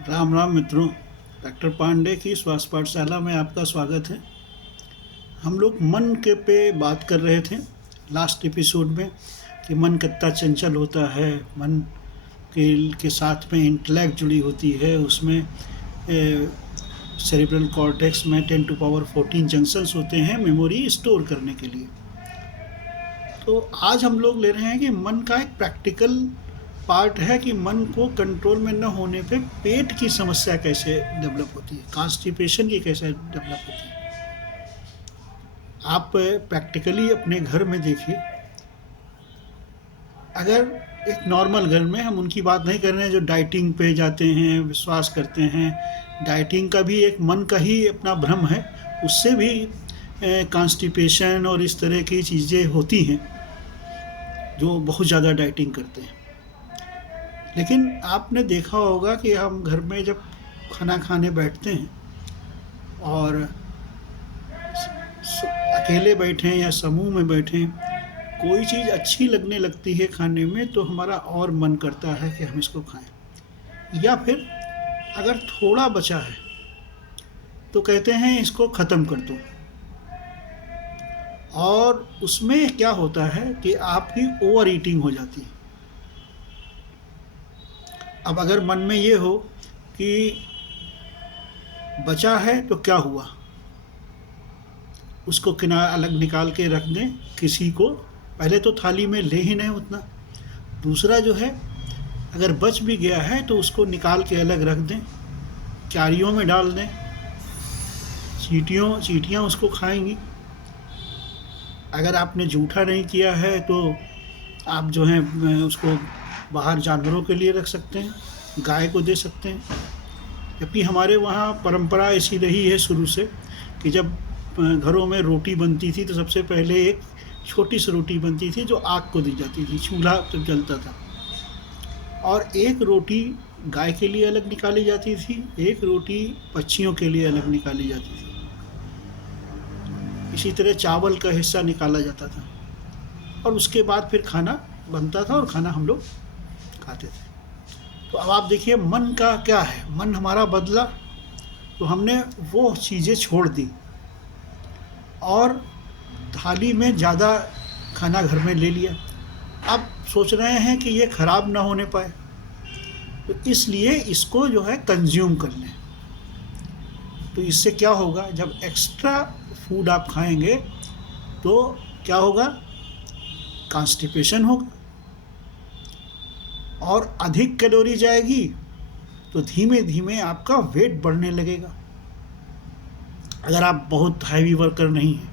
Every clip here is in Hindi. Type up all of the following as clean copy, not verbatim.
राम राम मित्रों। डॉक्टर पांडे की स्वास्थ्य पाठशाला में आपका स्वागत है। हम लोग मन के पे बात कर रहे थे लास्ट एपिसोड में कि मन कितना चंचल होता है। मन के साथ में इंटेलेक्ट जुड़ी होती है। उसमें सेरेब्रल कॉर्टेक्स में 10⁻14 जंक्शंस होते हैं मेमोरी स्टोर करने के लिए। तो आज हम लोग ले रहे हैं कि मन का एक प्रैक्टिकल पार्ट है कि मन को कंट्रोल में न होने पे पेट की समस्या कैसे डेवलप होती है, कॉन्स्टिपेशन की कैसे डेवलप होती है। आप प्रैक्टिकली अपने घर में देखिए। अगर एक नॉर्मल घर में, हम उनकी बात नहीं कर रहे हैं जो डाइटिंग पे जाते हैं, विश्वास करते हैं, डाइटिंग का भी एक मन का ही अपना भ्रम है, उससे भी कॉन्स्टिपेशन और इस तरह की चीज़ें होती हैं जो बहुत ज़्यादा डाइटिंग करते हैं। लेकिन आपने देखा होगा कि हम घर में जब खाना खाने बैठते हैं और अकेले बैठें या समूह में बैठें, कोई चीज़ अच्छी लगने लगती है खाने में तो हमारा और मन करता है कि हम इसको खाएं। या फिर अगर थोड़ा बचा है तो कहते हैं इसको ख़त्म कर दो। और उसमें क्या होता है कि आपकी ओवर ईटिंग हो जाती है। अब अगर मन में ये हो कि बचा है तो क्या हुआ, उसको किनारा अलग निकाल के रख दें। किसी को पहले तो थाली में ले ही नहीं उतना। दूसरा जो है, अगर बच भी गया है तो उसको निकाल के अलग रख दें, क्यारियों में डाल दें। चींटियाँ उसको खाएंगी। अगर आपने जूठा नहीं किया है तो आप जो है उसको बाहर जानवरों के लिए रख सकते हैं, गाय को दे सकते हैं। जबकि हमारे वहाँ परंपरा ऐसी रही है शुरू से कि जब घरों में रोटी बनती थी तो सबसे पहले एक छोटी सी रोटी बनती थी जो आग को दी जाती थी, चूल्हा जब जलता था, और एक रोटी गाय के लिए अलग निकाली जाती थी, एक रोटी पक्षियों के लिए अलग निकाली जाती थी। इसी तरह चावल का हिस्सा निकाला जाता था और उसके बाद फिर खाना बनता था और खाना हम लोग खाते थे। तो अब आप देखिए मन का क्या है। मन हमारा बदला तो हमने वो चीज़ें छोड़ दी और थाली में ज़्यादा खाना घर में ले लिया। अब सोच रहे हैं कि ये ख़राब ना होने पाए, तो इसलिए इसको जो है कंज्यूम कर लें। तो इससे क्या होगा, जब एक्स्ट्रा फूड आप खाएंगे तो क्या होगा, कॉन्स्टिपेशन होगा और अधिक कैलोरी जाएगी तो धीमे धीमे आपका वेट बढ़ने लगेगा। अगर आप बहुत हैवी वर्कर नहीं हैं,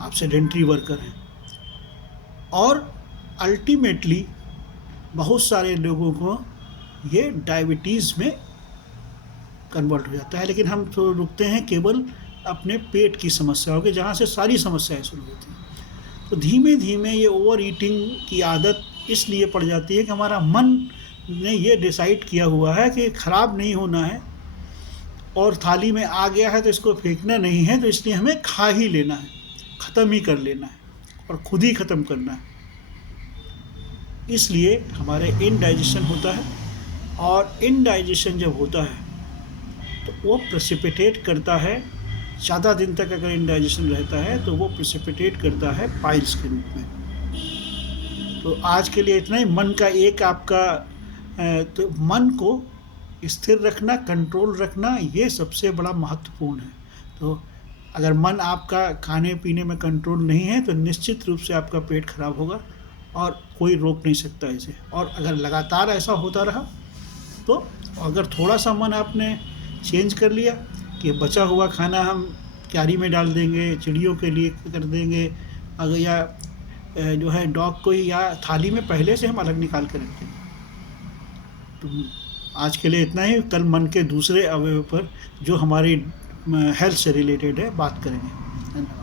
आप सेडेंट्री वर्कर हैं, और अल्टीमेटली बहुत सारे लोगों को ये डायबिटीज़ में कन्वर्ट हो जाता है। लेकिन हम तो रुकते हैं केवल अपने पेट की समस्याओं के, जहाँ से सारी समस्याएं शुरू होती हैं। तो धीमे धीमे ये ओवर ईटिंग की आदत इसलिए पड़ जाती है कि हमारा मन ने ये डिसाइड किया हुआ है कि ख़राब नहीं होना है और थाली में आ गया है तो इसको फेंकना नहीं है, तो इसलिए हमें खा ही लेना है, ख़त्म ही कर लेना है और खुद ही ख़त्म करना है। इसलिए हमारे इनडाइजेशन होता है, और इनडाइजेशन जब होता है तो वो प्रेसिपिटेट करता है, ज़्यादा दिन तक अगर इनडाइजेशन रहता है तो वो प्रेसिपिटेट करता है पाइल्स के रूप में। तो आज के लिए इतना ही। मन का एक आपका तो मन को स्थिर रखना, कंट्रोल रखना, ये सबसे बड़ा महत्वपूर्ण है। तो अगर मन आपका खाने पीने में कंट्रोल नहीं है तो निश्चित रूप से आपका पेट खराब होगा और कोई रोक नहीं सकता इसे। और अगर लगातार ऐसा होता रहा तो अगर थोड़ा सा मन आपने चेंज कर लिया कि बचा हुआ खाना हम क्यारी में डाल देंगे, चिड़ियों के लिए कर देंगे, अगर या जो है डॉग को ही, या थाली में पहले से हम अलग निकाल कर रख देंगे। तो आज के लिए इतना ही। कल मन के दूसरे अवयव पर जो हमारी हेल्थ से रिलेटेड है बात करेंगे। धन्यवाद।